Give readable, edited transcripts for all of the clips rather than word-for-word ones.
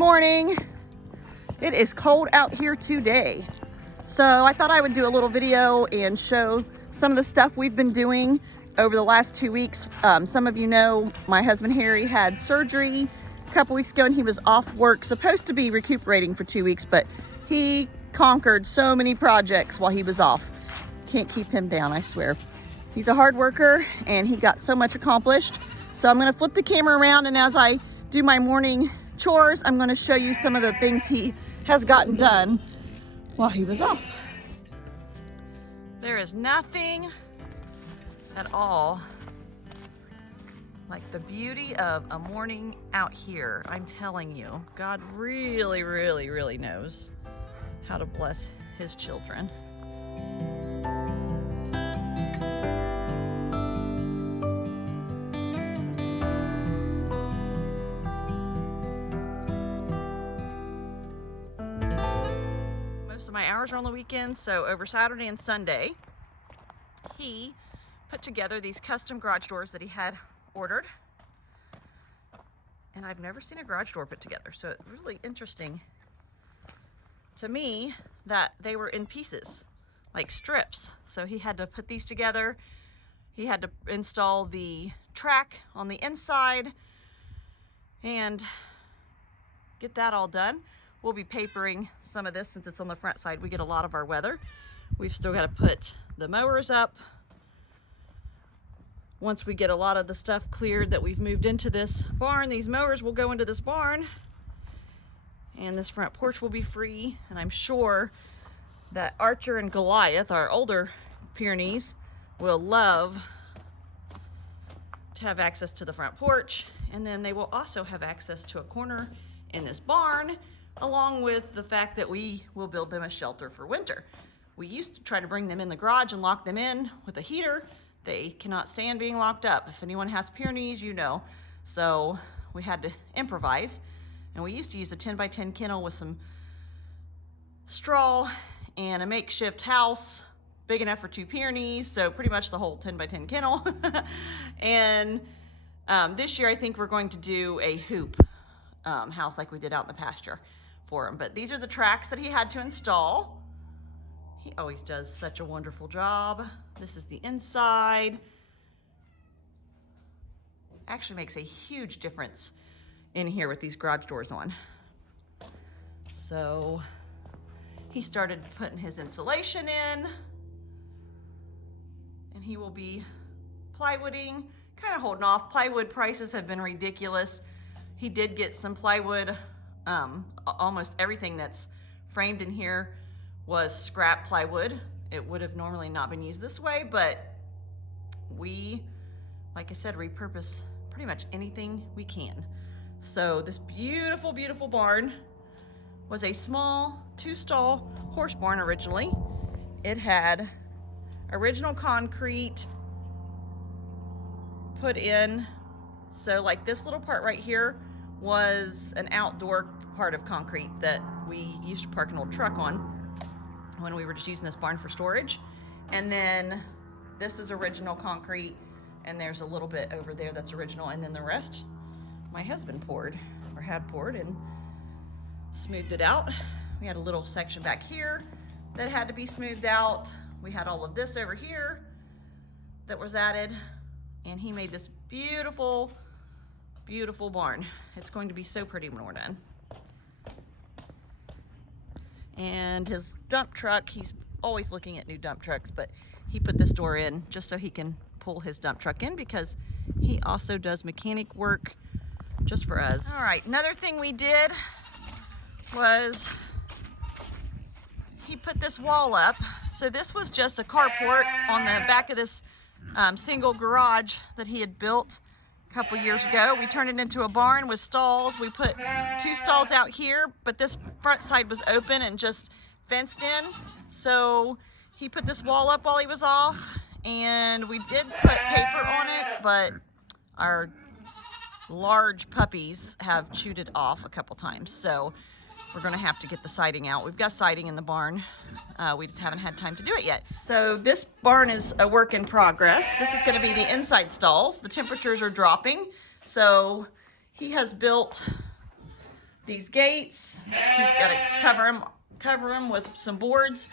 morning. It is cold out here today. So I thought I would do a little video and show some of the stuff we've been doing over the last 2 weeks. Some of you know my husband Harry had surgery a couple weeks ago and he was off work, supposed to be recuperating for 2 weeks, but he conquered so many projects while he was off. Can't keep him down, I swear. He's a hard worker and he got so much accomplished. So I'm gonna flip the camera around, and as I do my morning chores, I'm gonna show you some of the things he has gotten done while he was off. There is nothing at all like the beauty of a morning out here. I'm telling you, God really, really, really knows how to bless his children. Most of my hours are on the weekends, so over Saturday and Sunday, he put together these custom garage doors that he had ordered. And I've never seen a garage door put together, so it's really interesting to me that they were in pieces, like strips. So he had to put these together. He had to install the track on the inside and get that all done. We'll be papering some of this since it's on the front side. We get a lot of our weather. We've still got to put the mowers up. Once we get a lot of the stuff cleared that we've moved into this barn, these mowers will go into this barn and this front porch will be free. And I'm sure that Archer and Goliath, our older Pyrenees, will love to have access to the front porch. And then they will also have access to a corner in this barn, along with the fact that we will build them a shelter for winter. We used to try to bring them in the garage and lock them in with a heater. They cannot stand being locked up. If anyone has Pyrenees, you know. So we had to improvise. And we used to use a 10 by 10 kennel with some straw and a makeshift house big enough for 2 Pyrenees. So pretty much the whole 10 by 10 kennel. And this year I think we're going to do a hoop house like we did out in the pasture for him. But these are the tracks that he had to install. He always does such a wonderful job. This is the inside. Actually makes a huge difference in here with these garage doors on. So he started putting his insulation in, and he will be plywooding, kind of holding off. Plywood prices have been ridiculous. He did get some plywood. Almost everything that's framed in here was scrap plywood. It would have normally not been used this way, but we, like I said, repurpose pretty much anything we can. So this beautiful, beautiful barn was a small 2-stall horse barn originally. It had original concrete put in. So like this little part right here was an outdoor part of concrete that we used to park an old truck on when we were just using this barn for storage. And then this is original concrete, and there's a little bit over there that's original, and then the rest my husband poured, or had poured, and smoothed it out. We had a little section back here that had to be smoothed out. We had all of this over here that was added, and he made this beautiful, beautiful barn. It's going to be so pretty when we're done. And his dump truck, he's always looking at new dump trucks, but he put this door in just so he can pull his dump truck in, because he also does mechanic work just for us. All right, another thing we did was he put this wall up. So this was just a carport on the back of this single garage that he had built a couple years ago. We turned it into a barn with stalls. We put 2 stalls out here, but this front side was open and just fenced in. So he put this wall up while he was off, and we did put paper on it, but our large puppies have chewed it off a couple times. So we're gonna have to get the siding out. We've got siding in the barn. We just haven't had time to do it yet. So this barn is a work in progress. This is gonna be the inside stalls. The temperatures are dropping. So he has built these gates. He's got to cover them with some boards.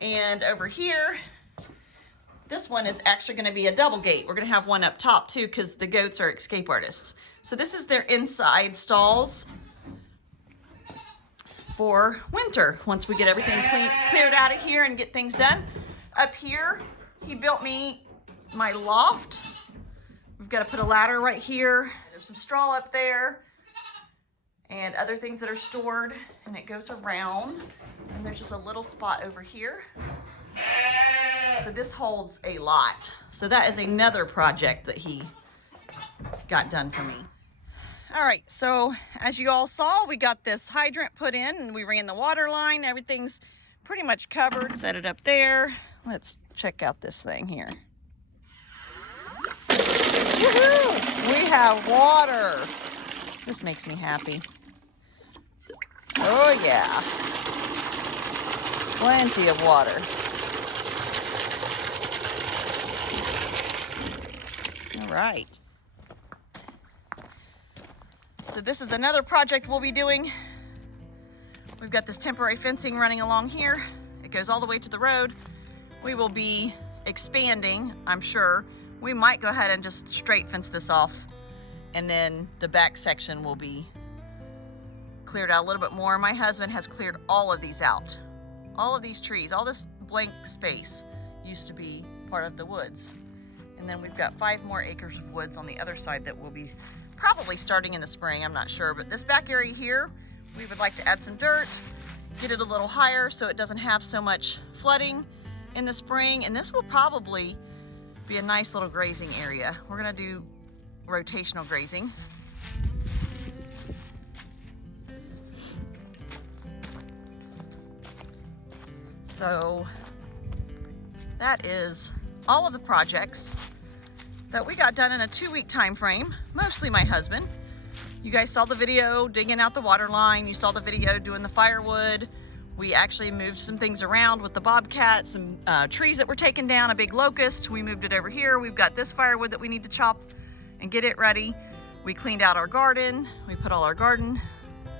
And over here, this one is actually going to be a double gate. We're going to have one up top too because the goats are escape artists. So this is their inside stalls for winter once we get everything cleared out of here and get things done. Up here, he built me my loft. We've got to put a ladder right here. There's some straw up there and other things that are stored, and it goes around. And there's just a little spot over here. So this holds a lot. So that is another project that he got done for me. All right, so as you all saw, we got this hydrant put in and we ran the water line. Everything's pretty much covered. Set it up there. Let's check out this thing here. Woohoo! We have water. This makes me happy. Oh yeah. Plenty of water. All right. So this is another project we'll be doing. We've got this temporary fencing running along here. It goes all the way to the road. We will be expanding, I'm sure. We might go ahead and just straight fence this off, and then the back section will be cleared out a little bit more. My husband has cleared all of these out. All of these trees, all this blank space used to be part of the woods. And then we've got 5 more acres of woods on the other side that will be probably starting in the spring, I'm not sure. But this back area here, we would like to add some dirt, get it a little higher so it doesn't have so much flooding in the spring. And this will probably be a nice little grazing area. We're gonna do rotational grazing. So that is all of the projects that we got done in a 2-week time frame, mostly my husband. You guys saw the video digging out the water line. You saw the video doing the firewood. We actually moved some things around with the bobcat, some trees that were taken down, a big locust. We moved it over here. We've got this firewood that we need to chop and get it ready. We cleaned out our garden. We put all our garden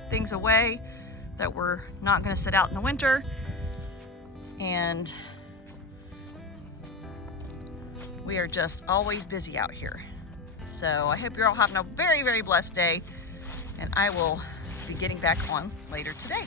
things away that we're not gonna sit out in the winter. And we are just always busy out here. So I hope you're all having a very, very blessed day, and I will be getting back on later today.